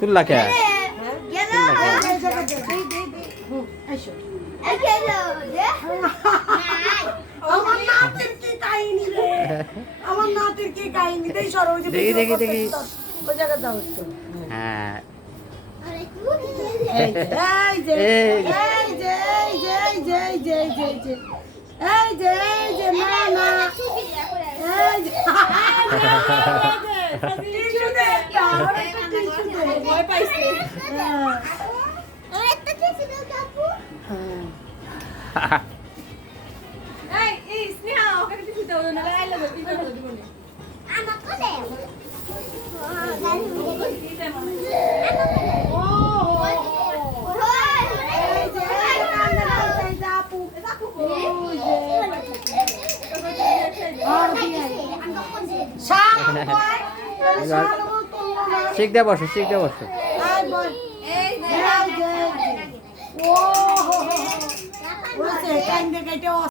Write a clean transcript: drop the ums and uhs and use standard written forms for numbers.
তুললা কে আমার নাতির কি কাহিনী দেই সর ওই যে দেখি দেখি দেখি ওই জায়গা দাও একটু হ্যাঁ এই যে এই যে এই যে এই যে এই যে এই যে এই যে এই যে এই যে না না এই যে টিস্যু দে আমার একটা টিস্যু দে ভয় পাইছে আমার একটা টিস্যু দাও কাকু এই স্নেহা ওকে কিছু দাও না লাইলা দাও তিনটা দাও দিব না আমাকে দে ও এই যে এই যে আপু ওই যে আর দিয়ে শাম কয় শাম শিখ দে বসো শিখ দে বসো আই বল এই এই যে ও হো হো ওই যে কাইন্দে কাইতে